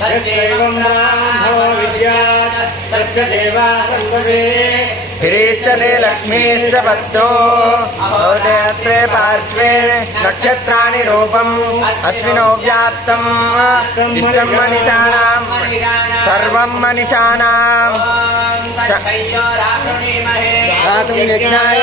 तस्यैवं ब्राह्मो विद्यात् तस्य देवासन्वदे गिरीश्चते लक्ष्मीश्च पद्मो भवते पार्श्वे नक्षत्राणि रूपम् अश्विनो व्याप्तम् इष्टं मनिषाणाम् सर्वं मनिषाणाम् गातुं यज्ञाय